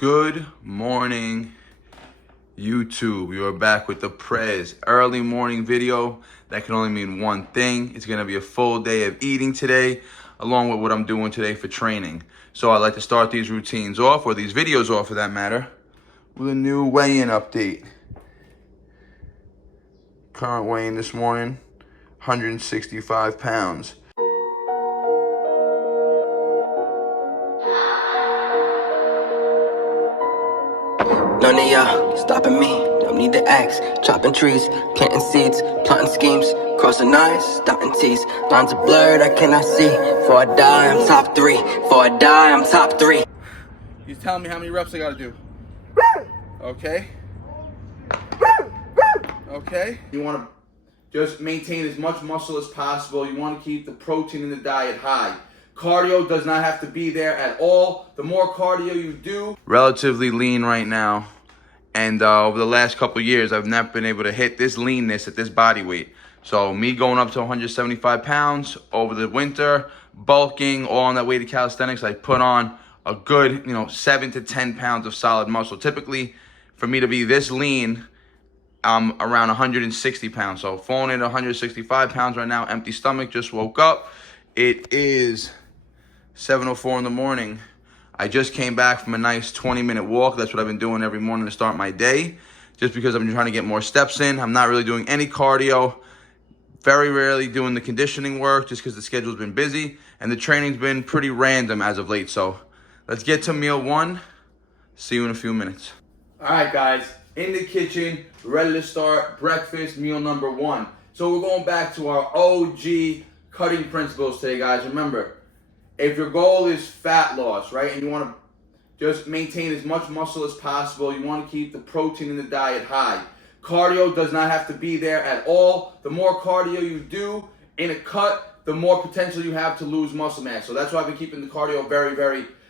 Good morning, YouTube. We are back with the Prez early morning video. That can only mean one thing. It's gonna be a full day of eating today, along with what I'm doing today for training. So I'd like to start these routines off, or these videos off for that matter, with a new weigh-in update. Current weigh-in this morning, 165 pounds. None of y'all stopping me, don't need to ask. Chopping trees, planting seeds, plotting schemes, crossing I's, dotting T's. Lines are blurred, I cannot see. Before I die, I'm top three. Before I die, I'm top three. He's telling me how many reps I gotta do. Okay? Okay? You wanna just maintain as much muscle as possible. You wanna keep the protein in the diet high. Cardio does not have to be there at all. The more cardio you do, relatively lean right now. And over the last couple years, I've not been able to hit this leanness at this body weight. So me going up to 175 pounds over the winter, bulking, all on that way to calisthenics, I put on a good, 7 to 10 pounds of solid muscle. Typically, for me to be this lean, I'm around 160 pounds. So falling at 165 pounds right now, empty stomach, just woke up. It is 7:04 in the morning. I just came back from a nice 20-minute walk. That's what I've been doing every morning to start my day, just because I'm trying to get more steps in. I'm not really doing any cardio. Very rarely doing the conditioning work, just because the schedule's been busy and the training's been pretty random as of late. So let's get to meal one. See you in a few minutes. All right, guys, in the kitchen, ready to start breakfast, meal number one. So we're going back to our OG cutting principles today, guys. Remember, if your goal is fat loss, right, and you want to just maintain as much muscle as possible, you want to keep the protein in the diet high. Cardio does not have to be there at all. The more cardio you do in a cut, the more potential you have to lose muscle mass. So that's why I've been keeping the cardio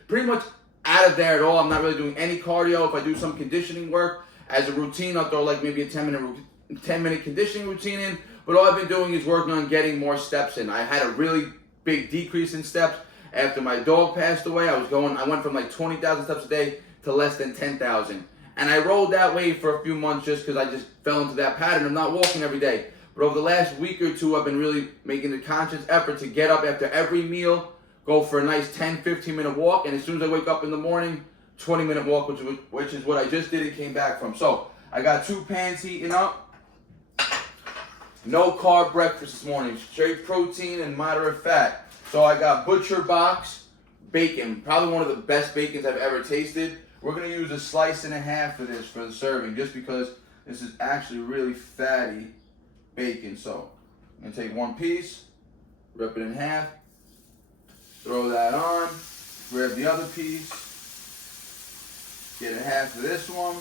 pretty much out of there at all. I'm not really doing any cardio. If I do some conditioning work as a routine, I'll throw like maybe a 10-minute conditioning routine in. But all I've been doing is working on getting more steps in. I had a really big decrease in steps. After my dog passed away, I went from like 20,000 steps a day to less than 10,000. And I rolled that way for a few months just because I just fell into that pattern of not walking every day. But over the last week or two, I've been really making a conscious effort to get up after every meal, go for a nice 10, 15-minute walk, and as soon as I wake up in the morning, 20-minute walk, which is what I just did and came back from. So I got 2 pans heating up. No carb breakfast this morning, straight protein and moderate fat. So I got Butcher Box bacon, probably one of the best bacons I've ever tasted. We're gonna use 1.5 slices for this for the serving, just because this is actually really fatty bacon. So I'm gonna take 1 piece, rip it in half, throw that on, grab the other piece, get a half of this one.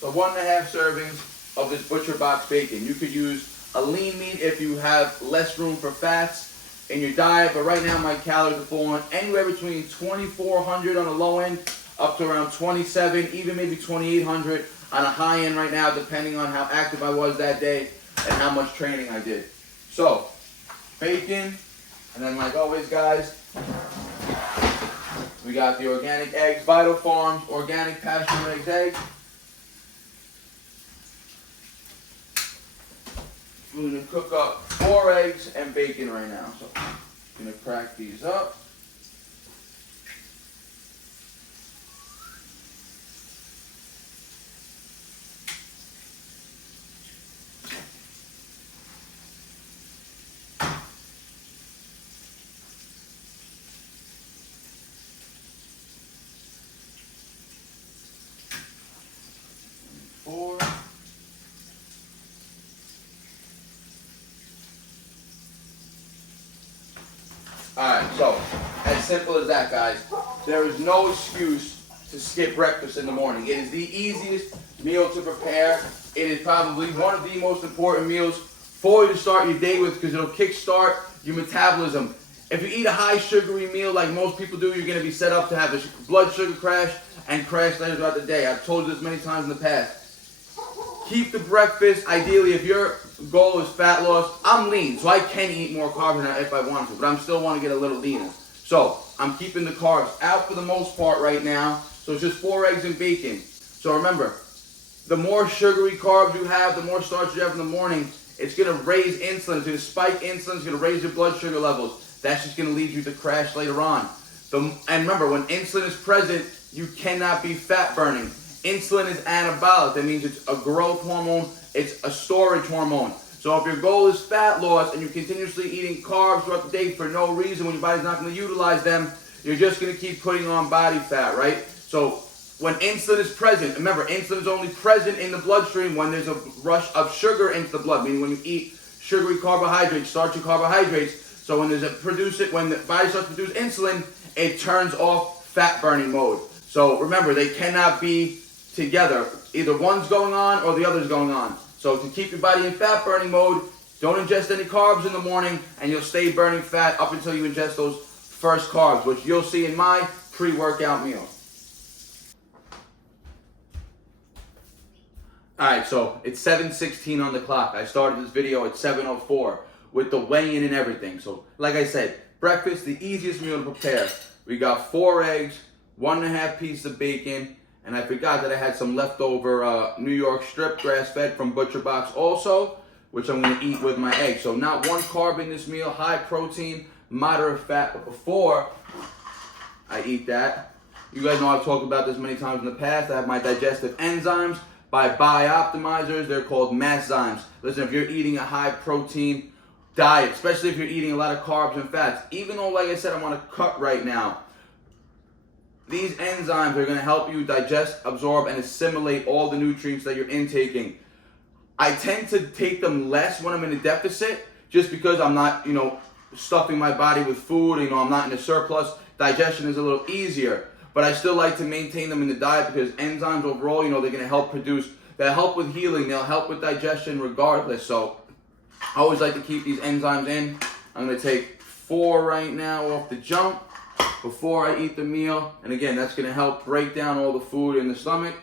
So 1.5 servings of this Butcher Box bacon. You could use a lean meat if you have less room for fats in your diet, but right now my calories are falling anywhere between 2,400 on the low end up to around 27, even maybe 2,800 on a high end right now, depending on how active I was that day and how much training I did. So bacon, and then like always, guys, we got the organic eggs, Vital Farms organic pasture-raised eggs. We're gonna cook up 4 eggs and bacon right now. So I'm gonna crack these up. Alright, so as simple as that, guys. There is no excuse to skip breakfast in the morning. It is the easiest meal to prepare. It is probably one of the most important meals for you to start your day with, because it'll kickstart your metabolism. If you eat a high sugary meal like most people do, you're going to be set up to have a blood sugar crash and crash later throughout the day. I've told you this many times in the past. Keep the breakfast. Ideally, if your goal is fat loss, I'm lean, so I can eat more carbs if I want to, but I still want to get a little leaner. So I'm keeping the carbs out for the most part right now. So it's just 4 eggs and bacon. So remember, the more sugary carbs you have, the more starch you have in the morning, it's going to raise insulin. It's going to spike insulin. It's going to raise your blood sugar levels. That's just going to lead you to crash later on. And remember, when insulin is present, you cannot be fat burning. Insulin is anabolic. That means it's a growth hormone. It's a storage hormone. So if your goal is fat loss and you're continuously eating carbs throughout the day for no reason, when your body's not going to utilize them, you're just going to keep putting on body fat, right? So when insulin is present, remember, insulin is only present in the bloodstream when there's a rush of sugar into the blood, meaning when you eat sugary carbohydrates, starchy carbohydrates. So when when the body starts to produce insulin, it turns off fat burning mode. So remember, they cannot be together. Either one's going on or the other's going on. So to keep your body in fat burning mode, don't ingest any carbs in the morning and you'll stay burning fat up until you ingest those first carbs, which you'll see in my pre-workout meal. Alright, so it's 7:16 on the clock. I started this video at 7:04 with the weigh-in and everything. So like I said, breakfast, the easiest meal to prepare. We got 4 eggs, 1.5 pieces of bacon, and I forgot that I had some leftover New York strip grass-fed from Butcher Box also, which I'm going to eat with my eggs. So not one carb in this meal, high protein, moderate fat. But before I eat that, you guys know I've talked about this many times in the past. I have my digestive enzymes by Bioptimizers. They're called NASM. Listen, if you're eating a high protein diet, especially if you're eating a lot of carbs and fats, even though, like I said, I'm on a cut right now, these enzymes are going to help you digest, absorb, and assimilate all the nutrients that you're intaking. I tend to take them less when I'm in a deficit, just because I'm not, stuffing my body with food. I'm not in a surplus. Digestion is a little easier, but I still like to maintain them in the diet because enzymes overall, they're going to help produce. They'll help with healing. They'll help with digestion regardless. So I always like to keep these enzymes in. I'm going to take 4 right now off the jump before I eat the meal. And again, that's going to help break down all the food in the stomach.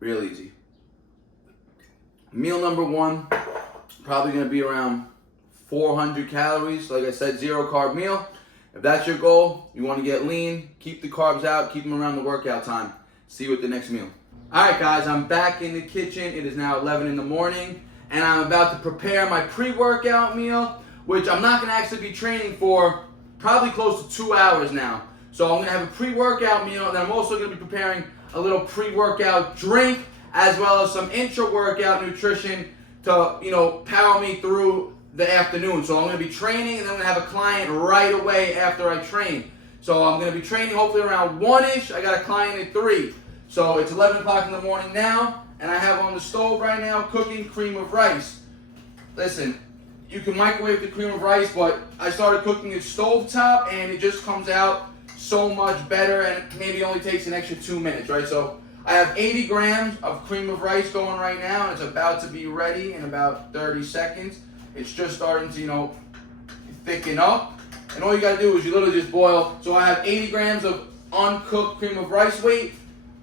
Real easy. Meal number 1, probably going to be around 400 calories. Like I said, 0 carb meal. If that's your goal, you want to get lean, keep the carbs out, keep them around the workout time. See you at the next meal. Alright guys, I'm back in the kitchen. It is now 11 in the morning, and I'm about to prepare my pre-workout meal, which I'm not going to actually be training for probably close to 2 hours now. So I'm going to have a pre-workout meal, and then I'm also going to be preparing a little pre-workout drink, as well as some intra-workout nutrition to, power me through the afternoon. So I'm going to be training, and then I'm going to have a client right away after I train. So I'm going to be training hopefully around 1-ish. I got a client at 3. So it's 11 o'clock in the morning now, and I have on the stove right now cooking cream of rice. Listen, you can microwave the cream of rice, but I started cooking it stovetop, and it just comes out so much better, and it maybe only takes an extra 2 minutes, right? So I have 80 grams of cream of rice going right now, and it's about to be ready in about 30 seconds. It's just starting to, thicken up. And all you gotta do is you literally just boil. So I have 80 grams of uncooked cream of rice weight,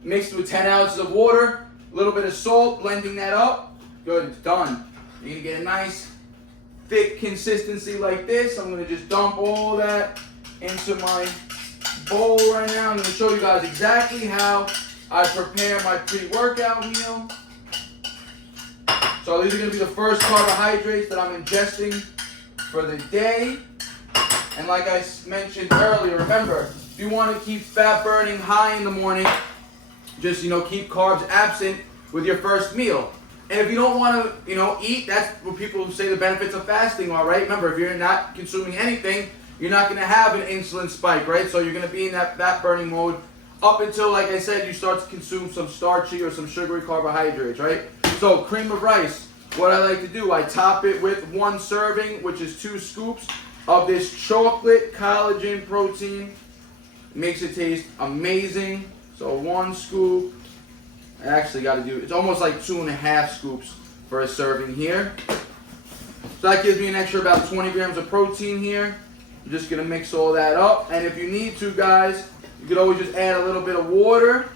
mixed with 10 ounces of water, a little bit of salt, blending that up. Good, it's done. You're gonna get a nice thick consistency like this. I'm gonna just dump all that into my bowl right now. I'm gonna show you guys exactly how I prepare my pre-workout meal. So these are gonna be the first carbohydrates that I'm ingesting for the day. And like I mentioned earlier, remember, if you want to keep fat burning high in the morning, just, keep carbs absent with your first meal. And if you don't want to, eat, that's what people say the benefits of fasting are, right? Remember, if you're not consuming anything, you're not going to have an insulin spike, right? So you're going to be in that fat burning mode up until, like I said, you start to consume some starchy or some sugary carbohydrates, right? So cream of rice, what I like to do, I top it with 1 serving, which is 2 scoops of this chocolate collagen protein. Makes it taste amazing. So 1 scoop. I actually got to do, it's almost like 2.5 scoops for a serving here. So that gives me an extra about 20 grams of protein here. I'm just going to mix all that up. And if you need to, guys, you could always just add a little bit of water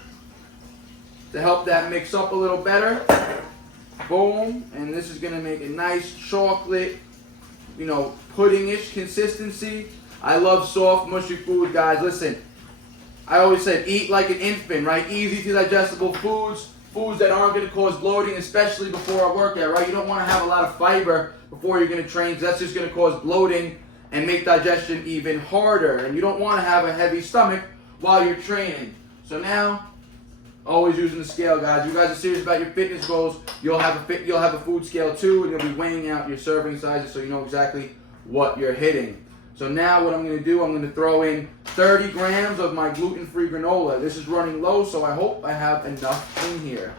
to help that mix up a little better. Boom. And this is going to make a nice chocolate, pudding-ish consistency. I love soft, mushy food, guys. Listen, I always said eat like an infant, right? Easy to digestible foods, foods that aren't going to cause bloating, especially before a workout, right? You don't want to have a lot of fiber before you're going to train, because that's just going to cause bloating and make digestion even harder. And you don't want to have a heavy stomach while you're training. So now, always using the scale, guys. You guys are serious about your fitness goals, you'll have a food scale too, and you'll be weighing out your serving sizes so you know exactly what you're hitting. So now what I'm going to do, I'm going to throw in 30 grams of my gluten-free granola. This is running low, so I hope I have enough in here.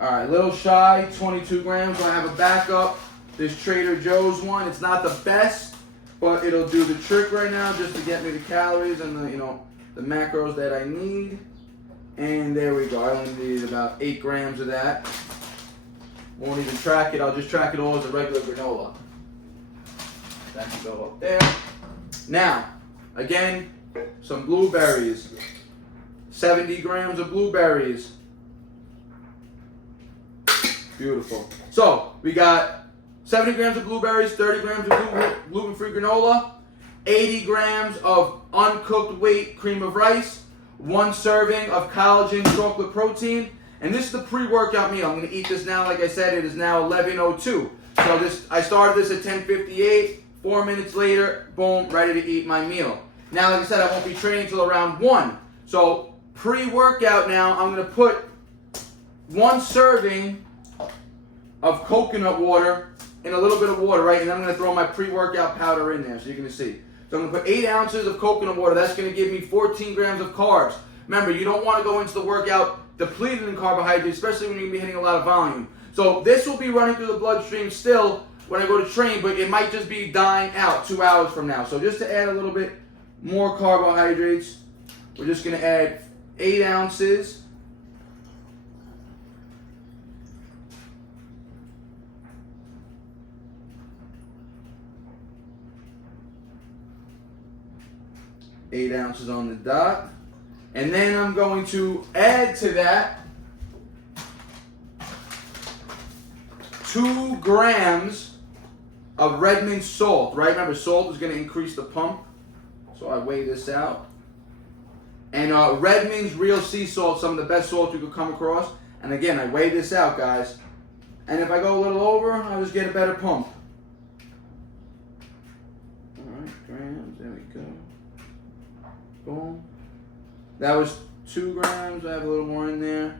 Alright, a little shy, 22 grams. So I have a backup. This Trader Joe's one. It's not the best, but it'll do the trick right now just to get me the calories and the macros that I need. And there we go. I only need about 8 grams of that. Won't even track it. I'll just track it all as a regular granola. That can go up there. Now, again, some blueberries. 70 grams of blueberries. Beautiful. So, we got 70 grams of blueberries, 30 grams of gluten-free granola, 80 grams of uncooked weight cream of rice, 1 serving of collagen chocolate protein, and this is the pre-workout meal. I'm going to eat this now. Like I said, it is now 11:02. So I started this at 10:58. 4 minutes later, boom, ready to eat my meal. Now, like I said, I won't be training until around 1. So pre-workout now, I'm going to put 1 serving of coconut water in a little bit of water, right? And then I'm going to throw my pre-workout powder in there so you're going to see. So I'm going to put 8 ounces of coconut water. That's going to give me 14 grams of carbs. Remember, you don't want to go into the workout depleted in carbohydrates, especially when you're going to be hitting a lot of volume. So this will be running through the bloodstream still when I go to train, but it might just be dying out 2 hours from now. So just to add a little bit more carbohydrates, we're just going to add 8 ounces. Eight ounces on the dot. And then I'm going to add to that 2 grams of Redmond salt, right? Remember, salt is going to increase the pump. So I weigh this out. And Redmond's real sea salt, some of the best salt you could come across. And again, I weigh this out, guys. And if I go a little over, I just get a better pump. All right, grams, there we go. Boom. That was 2 grams. I have a little more in there.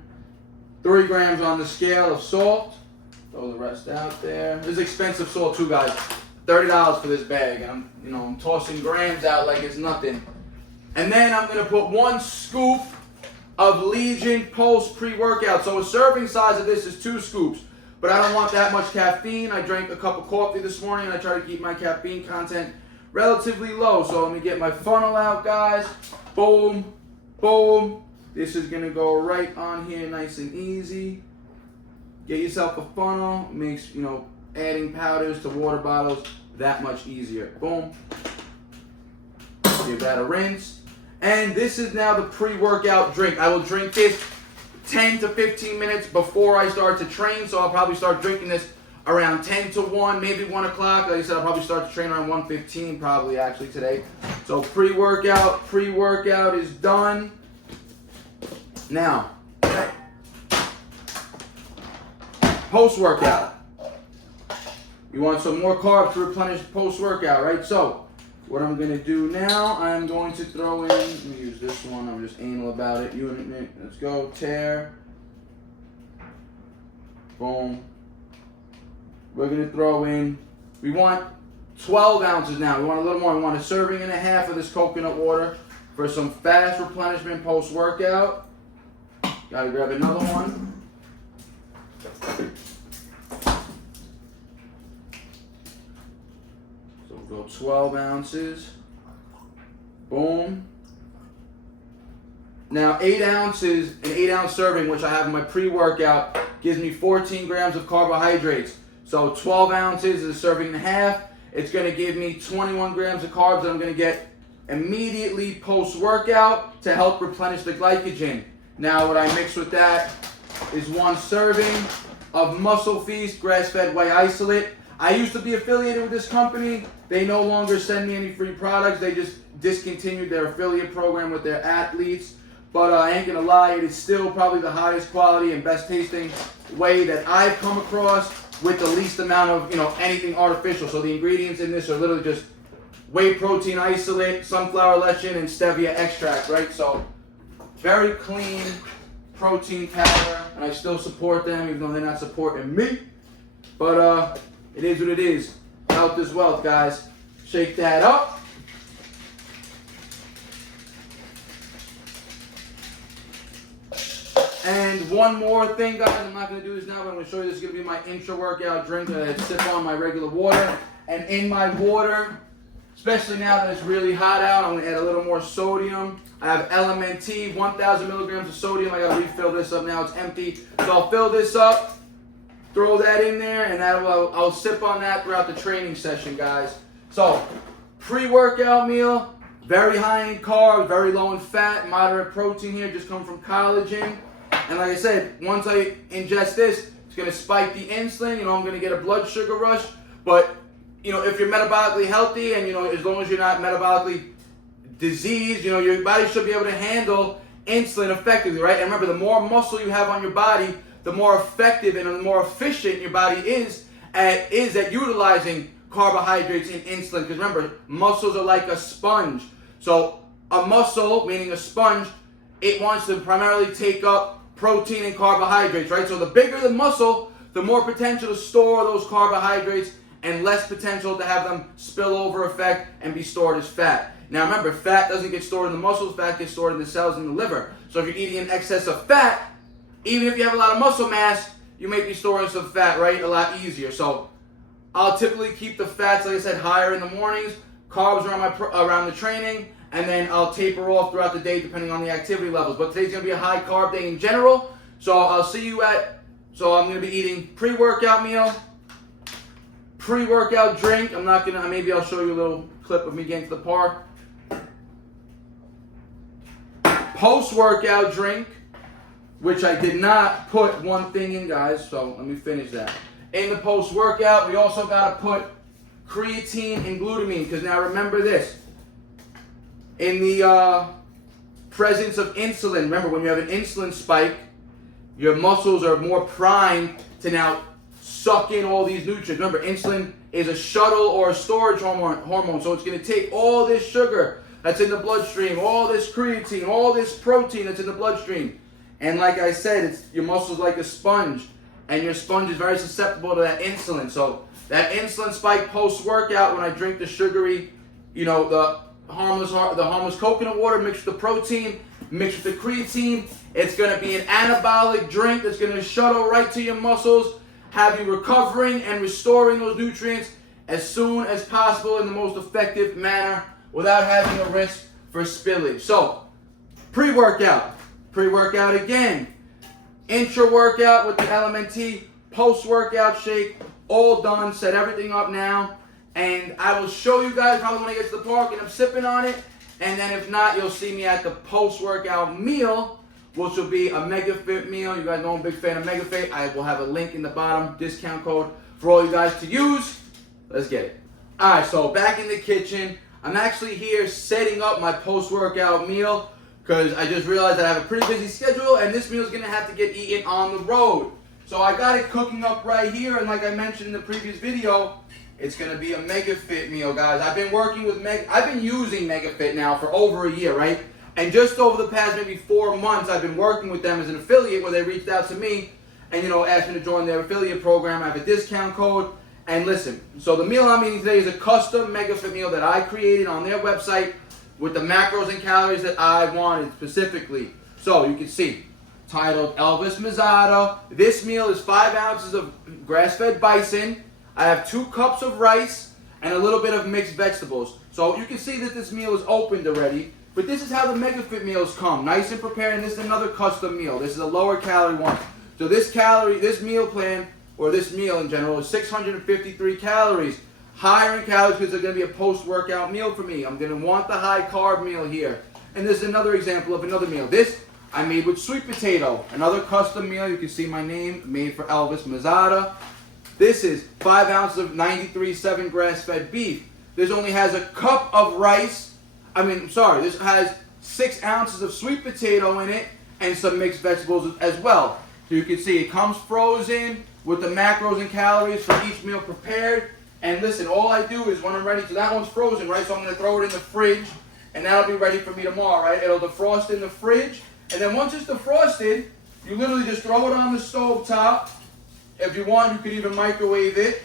3 grams on the scale of salt. Throw the rest out there. This is expensive salt too, guys. $30 for this bag. And I'm tossing grams out like it's nothing. And then I'm gonna put 1 scoop of Legion Pulse pre-workout. So a serving size of this is 2 scoops. But I don't want that much caffeine. I drank a cup of coffee this morning and I try to keep my caffeine content relatively low. So let me get my funnel out, guys. Boom, boom. This is gonna go right on here nice and easy. Get yourself a funnel. Makes, adding powders to water bottles that much easier. Boom. Give that a rinse. And this is now the pre-workout drink. I will drink this 10 to 15 minutes before I start to train. So I'll probably start drinking this around 10 to 1, maybe 1 o'clock. Like I said, I'll probably start to train around 1:15 probably actually today. So pre-workout is done. Now, post-workout. You want some more carbs to replenish post-workout, right? So, what I'm going to do now, I'm going to throw in, let me use this one, I'm just anal about it. Unit, let's go, tear. Boom. We're going to throw in, we want 12 ounces now. We want a little more. We want a serving and a half of this coconut water for some fast replenishment post-workout. Got to grab another one. So we'll go 12 ounces. Boom. Now 8 ounces, an 8-ounce serving, which I have in my pre-workout, gives me 14 grams of carbohydrates. So 12 ounces is a serving and a half. It's going to give me 21 grams of carbs that I'm going to get immediately post-workout to help replenish the glycogen. Now what I mix with that is 1 serving of Muscle Feast grass-fed whey isolate. I used to be affiliated with this company. They no longer send me any free products. They just discontinued their affiliate program with their athletes. But I ain't gonna lie, it is still probably the highest quality and best tasting whey that I've come across with the least amount of, anything artificial. So the ingredients in this are literally just whey protein isolate, sunflower lecithin, and stevia extract, right? So very clean protein powder, and I still support them even though they're not supporting me. But it is what it is. Health is wealth, guys. Shake that up. And one more thing, guys. I'm not going to do this now, but I'm going to show you this is going to be my intra-workout drink that I sip on my regular water. And in my water, especially now that it's really hot out, I'm going to add a little more sodium. I have LMNT, 1,000 milligrams of sodium. I got to refill this up now. It's empty. So I'll fill this up, throw that in there, and I'll sip on that throughout the training session, guys. So pre-workout meal, very high in carbs, very low in fat, moderate protein here, just come from collagen. And like I said, once I ingest this, it's going to spike the insulin. I'm going to get a blood sugar rush. But, if you're metabolically healthy and, as long as you're not metabolically diseased, your body should be able to handle insulin effectively, right? And remember, the more muscle you have on your body, the more effective and the more efficient your body is at utilizing carbohydrates and insulin. Because remember, muscles are like a sponge. So a muscle, meaning a sponge, it wants to primarily take up protein and carbohydrates, right? So the bigger the muscle, the more potential to store those carbohydrates and less potential to have them spill over effect and be stored as fat. Now remember, fat doesn't get stored in the muscles, fat gets stored in the cells in the liver. So if you're eating an excess of fat, even if you have a lot of muscle mass, you may be storing some fat, right? A lot easier. So I'll typically keep the fats, like I said, higher in the mornings, carbs around the training, and then I'll taper off throughout the day depending on the activity levels. But today's going to be a high carb day in general. So I'll see you so I'm going to be eating pre-workout meal, pre-workout drink. Maybe I'll show you a little clip of me getting to the park. Post-workout drink, which I did not put one thing in, guys. So let me finish that. In the post-workout, we also got to put creatine and glutamine. Because now remember this. In the presence of insulin, remember when you have an insulin spike, your muscles are more primed to now suck in all these nutrients. Remember, insulin is a shuttle or a storage hormone, so it's going to take all this sugar that's in the bloodstream, all this creatine, all this protein that's in the bloodstream. And like I said, your muscle's like a sponge, and your sponge is very susceptible to that insulin. So that insulin spike post-workout, when I drink the sugary, the harmless coconut water mixed with the protein, mixed with the creatine, it's going to be an anabolic drink that's going to shuttle right to your muscles, have you recovering and restoring those nutrients as soon as possible in the most effective manner without having a risk for spillage. So, pre-workout again, intra-workout with the LMNT, post-workout shake, all done, set everything up now. And I will show you guys probably when I get to the park and I'm sipping on it. And then if not, you'll see me at the post-workout meal, which will be a Megafit meal. You guys know I'm a big fan of Megafit. I will have a link in the bottom, discount code for all you guys to use. Let's get it. All right, so back in the kitchen. I'm actually here setting up my post-workout meal because I just realized that I have a pretty busy schedule and this meal is going to have to get eaten on the road. So I got it cooking up right here, and like I mentioned in the previous video, it's going to be a Megafit meal, guys. I've been using Megafit now for over a year, right? And just over the past maybe 4 months, I've been working with them as an affiliate where they reached out to me and, asked me to join their affiliate program. I have a discount code. And listen, so the meal I'm eating today is a custom Megafit meal that I created on their website with the macros and calories that I wanted specifically. So you can see, titled Elvis Mazzata. This meal is 5 ounces of grass-fed bison. I have 2 cups of rice and a little bit of mixed vegetables. So you can see that this meal is opened already. But this is how the Megafit meals come, nice and prepared. And this is another custom meal. This is a lower calorie one. So this meal plan, or this meal in general, is 653 calories. Higher in calories because it's going to be a post-workout meal for me. I'm going to want the high carb meal here. And this is another example of another meal. This I made with sweet potato. Another custom meal. You can see my name, made for Elvis Mazzata. This is 5 ounces of 93.7 grass-fed beef. This only has a cup of rice. This has 6 ounces of sweet potato in it and some mixed vegetables as well. So you can see it comes frozen with the macros and calories for each meal prepared. And listen, all I do is when I'm ready, so that one's frozen, right? So I'm going to throw it in the fridge and that'll be ready for me tomorrow, right? It'll defrost in the fridge. And then once it's defrosted, you literally just throw it on the stove top. If you want, you could even microwave it.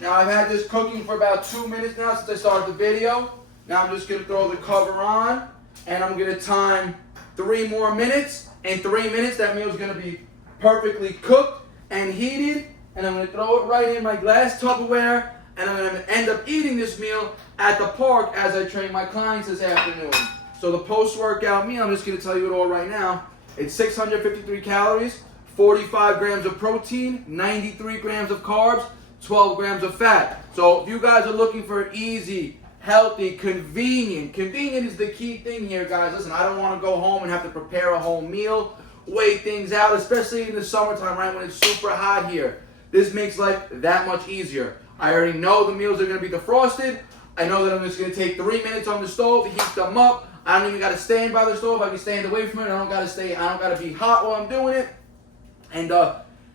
Now I've had this cooking for about 2 minutes now since I started the video. Now I'm just going to throw the cover on and I'm going to time 3 more minutes. In 3 minutes, that meal is going to be perfectly cooked and heated. And I'm going to throw it right in my glass Tupperware. And I'm going to end up eating this meal at the park as I train my clients this afternoon. So the post-workout meal, I'm just going to tell you it all right now. It's 653 calories, 45 grams of protein, 93 grams of carbs, 12 grams of fat. So if you guys are looking for easy, healthy, convenient is the key thing here, guys. Listen, I don't want to go home and have to prepare a whole meal, weigh things out, especially in the summertime, right, when it's super hot here. This makes life that much easier. I already know the meals are going to be defrosted. I know that I'm just going to take 3 minutes on the stove to heat them up. I don't even got to stand by the stove. I can stand away from it. I don't got to be hot while I'm doing it. And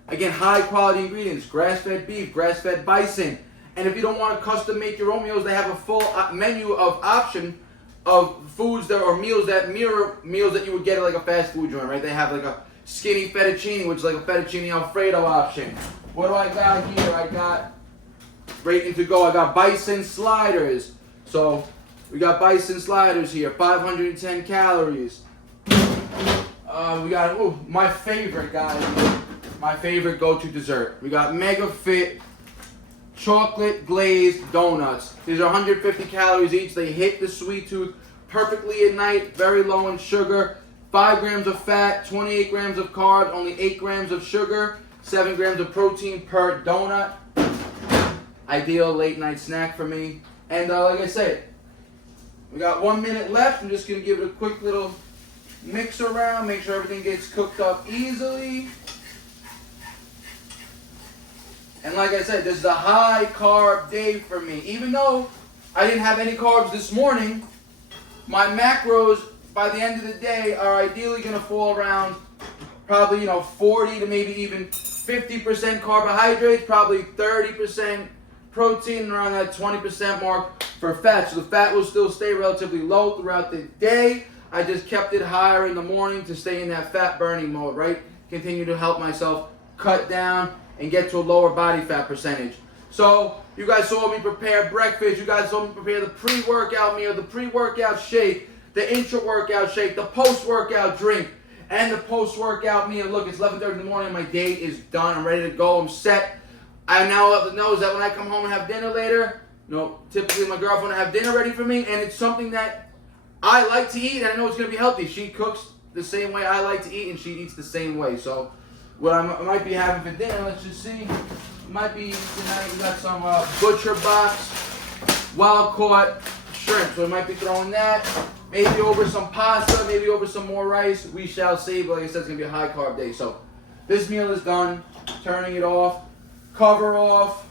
again, high quality ingredients, grass-fed beef, grass-fed bison. And if you don't want to custom make your own meals, they have a full menu of option of foods that are meals that mirror meals that you would get at like a fast food joint, right? They have like a skinny fettuccine, which is like a fettuccine Alfredo option. What do I got here? I got ready to go. I got bison sliders. So we got bison sliders here, 510 calories. We got, my favorite, guys, my favorite go-to dessert. We got Megafit chocolate glazed donuts. These are 150 calories each. They hit the sweet tooth perfectly at night, very low in sugar. 5 grams of fat, 28 grams of carbs, only 8 grams of sugar, 7 grams of protein per donut. Ideal late night snack for me. And like I said, we got 1 minute left. I'm just going to give it a quick little mix around, make sure everything gets cooked up easily. And like I said, this is a high carb day for me. Even though I didn't have any carbs this morning, my macros by the end of the day are ideally going to fall around probably 40 to maybe even 50% carbohydrates, probably 30% protein, around that 20% mark for fat. So the fat will still stay relatively low throughout the day. I just kept it higher in the morning to stay in that fat burning mode, right? Continue to help myself cut down and get to a lower body fat percentage. So you guys saw me prepare breakfast. You guys saw me prepare the pre-workout meal, the pre-workout shake, the intra-workout shake, the post-workout drink, and the post-workout meal. Look, it's 11:30 in the morning. My day is done. I'm ready to go. I'm set. I now have to know that when I come home and have dinner later, typically my girlfriend will have dinner ready for me, and it's something that I like to eat, and I know it's going to be healthy. She cooks the same way I like to eat, and she eats the same way. So what I might be having for dinner, let's just see. It might be tonight, we got some Butcher Box wild-caught shrimp. So we might be throwing that. Maybe over some pasta, maybe over some more rice. We shall see. But like I said, it's going to be a high-carb day. So this meal is done. Turning it off. Cover off.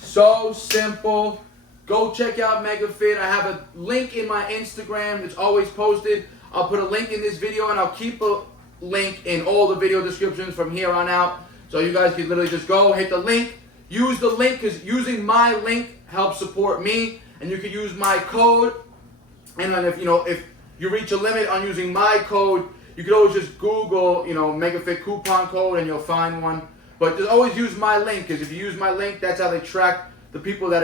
So simple. Go check out Megafit. I have a link in my Instagram. It's always posted. I'll put a link in this video, and I'll keep a link in all the video descriptions from here on out. So you guys can literally just go, hit the link. Use the link, because using my link helps support me. And you can use my code. And then if you reach a limit on using my code, you can always just Google, Megafit coupon code, and you'll find one. But just always use my link, because if you use my link, that's how they track the people that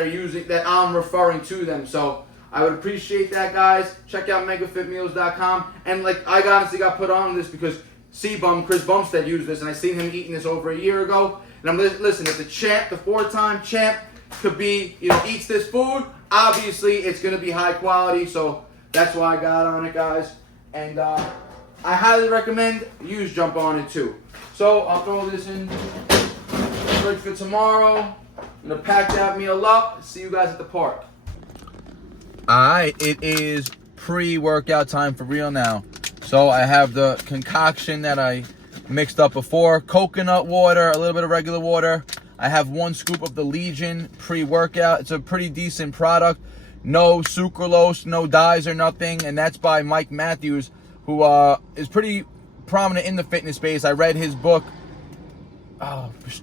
I'm referring to them. So I would appreciate that, guys. Check out megafitmeals.com. And I honestly got put on this because C-Bum, Chris Bumstead, used this, and I seen him eating this over a year ago. And I'm listen, if the champ, the 4-time champ, could be, eats this food, obviously it's gonna be high quality. So that's why I got on it, guys. And I highly recommend you jump on it too. So I'll throw this in the fridge for tomorrow. I'm gonna pack that meal up. See you guys at the park. Alright, it is pre-workout time for real now. So I have the concoction that I mixed up before. Coconut water, a little bit of regular water. I have 1 scoop of the Legion pre-workout. It's a pretty decent product. No sucralose, no dyes or nothing. And that's by Mike Matthews, who is pretty prominent in the fitness space. I read his book,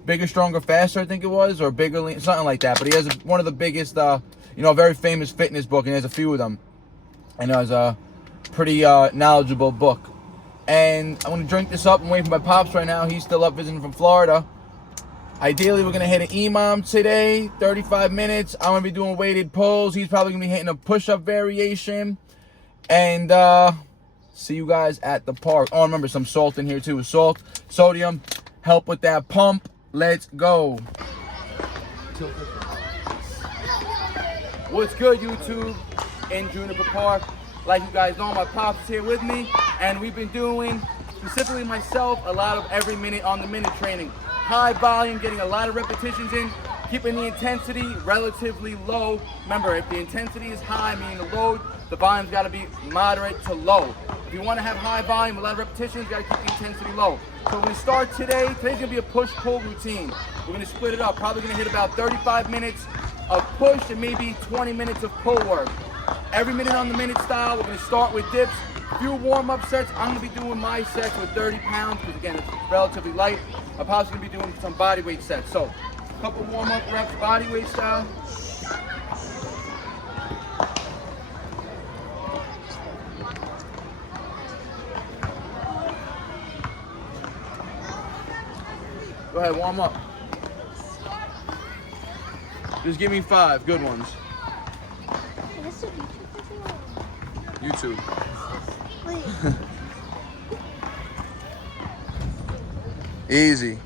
Bigger, Stronger, Faster, I think it was, or Bigger, Lean, something like that. But he has one of the biggest, very famous fitness book, and there's a few of them. And it was a pretty knowledgeable book. And I'm going to drink this up. I'm waiting for my pops right now. He's still up visiting from Florida. Ideally, we're going to hit an EMOM today, 35 minutes. I'm going to be doing weighted pulls. He's probably going to be hitting a push-up variation. And see you guys at the park. Oh, remember, some salt in here too. Salt, sodium, help with that pump. Let's go. What's good, YouTube? In Juniper Park. Like you guys know, my pops is here with me. And we've been doing, specifically myself, a lot of every minute on the minute training. High volume, getting a lot of repetitions in, keeping the intensity relatively low. Remember, if the intensity is high, meaning the load, the volume's got to be moderate to low. If you want to have high volume, a lot of repetitions, you got to keep the intensity low. So we're going to start today. Today's going to be a push-pull routine. We're going to split it up. Probably going to hit about 35 minutes of push and maybe 20 minutes of pull work. Every minute on the minute style. We're going to start with dips. A few warm-up sets. I'm going to be doing my sets with 30 pounds because, again, it's relatively light. I'm probably going to be doing some body weight sets. So, a couple warm-up reps, body weight style. Go ahead, warm up. Just give me 5 good ones. YouTube. Easy.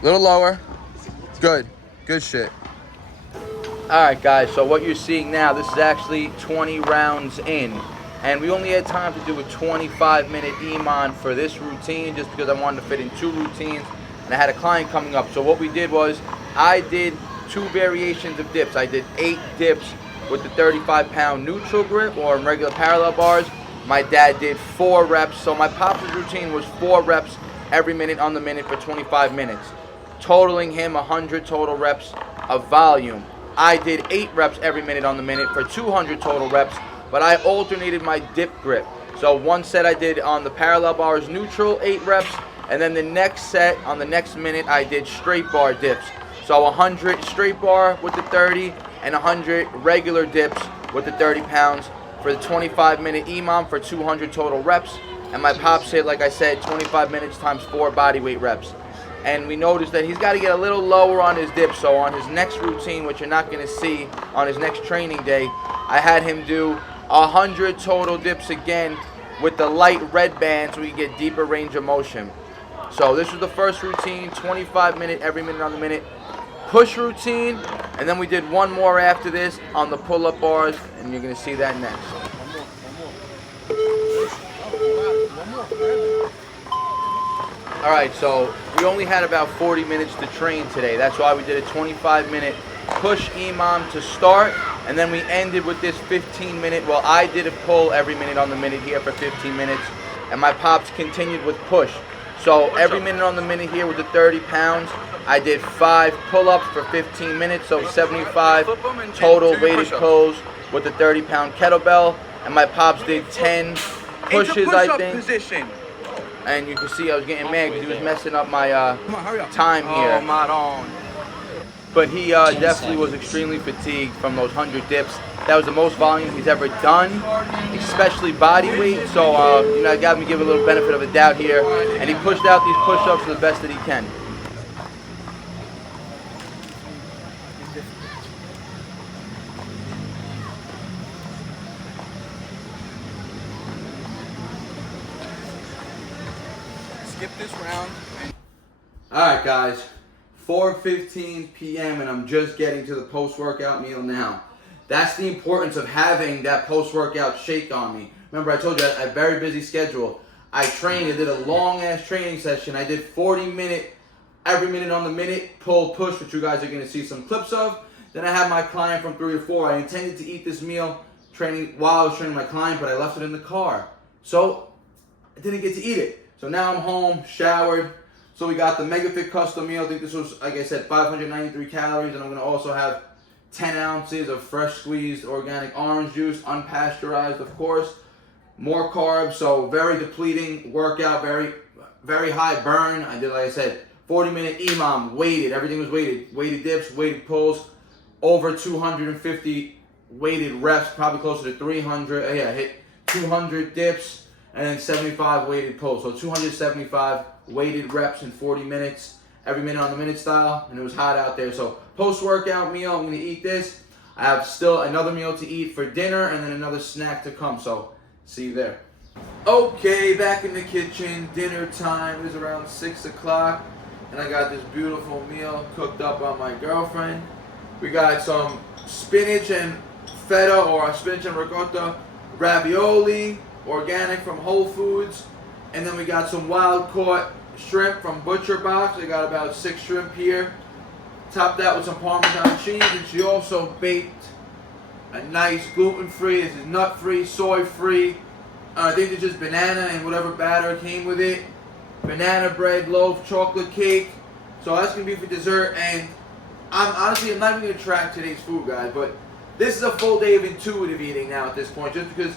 Little lower. Good. Good shit. Alright guys, so what you're seeing now, this is actually 20 rounds in. And we only had time to do a 25-minute EMON for this routine just because I wanted to fit in 2 routines. And I had a client coming up. So what we did was, I did 2 variations of dips. I did 8 dips with the 35-pound neutral grip or regular parallel bars. My dad did 4 reps. So my pop's routine was 4 reps every minute on the minute for 25 minutes. Totaling him 100 total reps of volume. I did 8 reps every minute on the minute for 200 total reps. But I alternated my dip grip. So one set I did on the parallel bars neutral, 8 reps. And then the next set, on the next minute, I did straight bar dips. So 100 straight bar with the 30 and 100 regular dips with the 30 pounds for the 25-minute EMOM for 200 total reps. And my pops hit, like I said, 25 minutes times 4 body weight reps. And we noticed that he's got to get a little lower on his dips. So on his next routine, which you're not going to see on his next training day, I had him do 100 total dips again with the light red band so we can get deeper range of motion. So this was the first routine, 25-minute, every minute on the minute push routine. And then we did one more after this on the pull-up bars, and you're going to see that next. All right, so we only had about 40 minutes to train today. That's why we did a 25-minute push EMOM to start, and then we ended with this 15-minute. Well, I did a pull every minute on the minute here for 15 minutes, and my pops continued with push. So every minute on the minute here with the 30 pounds, I did 5 pull-ups for 15 minutes, so 75 total weighted pulls with the 30-pound kettlebell, and my pops did 10 pushes, I think. Position. And you can see I was getting mad because he was messing up my time here. But he definitely was extremely fatigued from those 100 dips. That was the most volume he's ever done, especially body weight. So, I got to give a little benefit of the doubt here. And he pushed out these push-ups to the best that he can. Skip this round. All right, guys. 4:15 p.m. and I'm just getting to the post-workout meal now. That's the importance of having that post-workout shake on me. Remember, I told you I had a very busy schedule. I trained, I did a long-ass training session. I did 40-minute, every minute on the minute, pull, push, which you guys are going to see some clips of. Then I had my client from 3 to 4. I intended to eat this meal while I was training my client, but I left it in the car. So I didn't get to eat it. So now I'm home, showered. So we got the Megafit custom meal. I think this was, like I said, 593 calories. And I'm going to also have 10 ounces of fresh squeezed organic orange juice, unpasteurized, of course. More carbs, so very depleting workout, very high burn. I did, like I said, 40-minute EMOM, weighted. Everything was weighted. Weighted dips, weighted pulls, over 250 weighted reps, probably closer to 300. Yeah, hit 200 dips and then 75 weighted pulls. So 275 weighted reps in 40 minutes, every minute on the minute style, and it was hot out there. So post-workout meal, I'm gonna eat this. I have still another meal to eat for dinner and then another snack to come, so see you there. Okay, back in the kitchen, dinner time. It is around 6 o'clock, and I got this beautiful meal cooked up by my girlfriend. We got some spinach and feta, or spinach and ricotta ravioli, organic from Whole Foods. And then we got some wild caught shrimp from Butcher Box. I got about 6 shrimp here. Topped that with some Parmesan cheese, and she also baked a nice gluten-free, this is nut-free, soy-free. I think it's just banana and whatever batter came with it. Banana bread, loaf, chocolate cake. So that's gonna be for dessert. And I'm not even gonna track today's food, guys, but this is a full day of intuitive eating now at this point, just because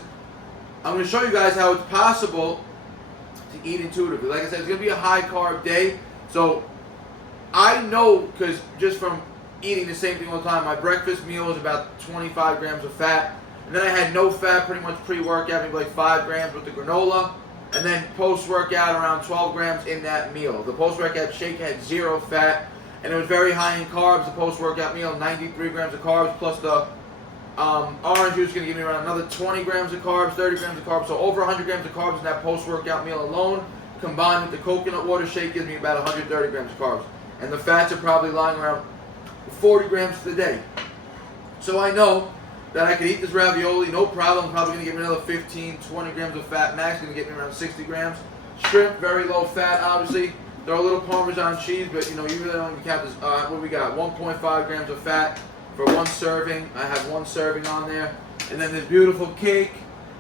I'm gonna show you guys how it's possible to eat intuitively. Like I said, it's gonna be a high carb day. So I know, because just from eating the same thing all the time, my breakfast meal is about 25 grams of fat. And then I had no fat pretty much pre-workout, maybe like 5 grams with the granola. And then post-workout around 12 grams in that meal. The post-workout shake had 0 fat, and it was very high in carbs. The post-workout meal, 93 grams of carbs, plus the orange juice is going to give me around another 20 grams of carbs, 30 grams of carbs. So over 100 grams of carbs in that post-workout meal alone, combined with the coconut water shake, gives me about 130 grams of carbs. And the fats are probably lying around 40 grams for the day. So I know that I could eat this ravioli, no problem. I'm probably going to get me another 15, 20 grams of fat max. Going to get me around 60 grams. Shrimp, very low fat, obviously. Throw a little Parmesan cheese, but you know, you really don't count this. What we got? 1.5 grams of fat for 1 serving. I have 1 serving on there. And then this beautiful cake.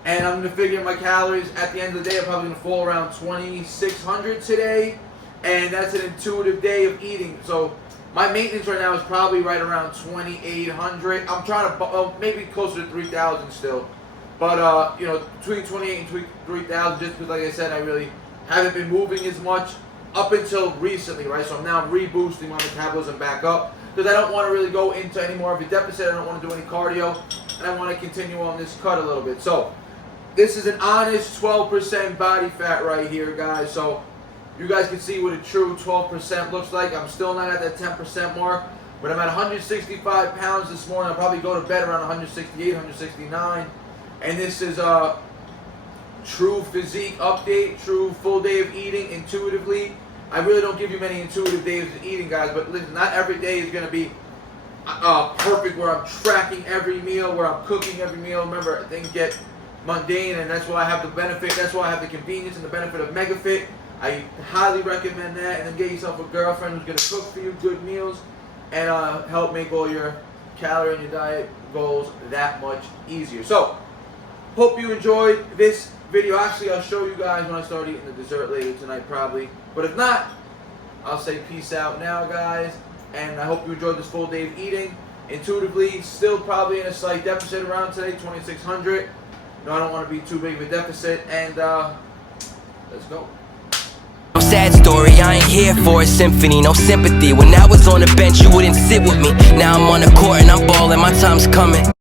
And I'm going to figure my calories at the end of the day. I'm probably going to fall around 2,600 today. And that's an intuitive day of eating. So my maintenance right now is probably right around 2,800. I'm trying to, maybe closer to 3,000 still. But, you know, between 28 and 3,000, just because, like I said, I really haven't been moving as much up until recently, right? So I'm now reboosting my metabolism back up, because I don't want to really go into any more of a deficit. I don't want to do any cardio, and I want to continue on this cut a little bit. So this is an honest 12% body fat right here, guys. So you guys can see what a true 12% looks like. I'm still not at that 10% mark, but I'm at 165 pounds this morning. I'll probably go to bed around 168, 169. And this is a true physique update, true full day of eating intuitively. I really don't give you many intuitive days of eating, guys, but listen, not every day is going to be perfect where I'm tracking every meal, where I'm cooking every meal. Remember, things get mundane, and that's why I have the benefit, that's why I have the convenience and the benefit of Megafit. I highly recommend that. And then get yourself a girlfriend who's going to cook for you good meals and help make all your calorie and your diet goals that much easier. So, hope you enjoyed this video. Actually, I'll show you guys when I start eating the dessert later tonight probably. But if not, I'll say peace out now, guys. And I hope you enjoyed this full day of eating intuitively. Still probably in a slight deficit around today, 2,600. No, I don't want to be too big of a deficit. And let's go. No sad story, I ain't here for a symphony, no sympathy. When I was on the bench, you wouldn't sit with me. Now I'm on the court and I'm balling, my time's coming.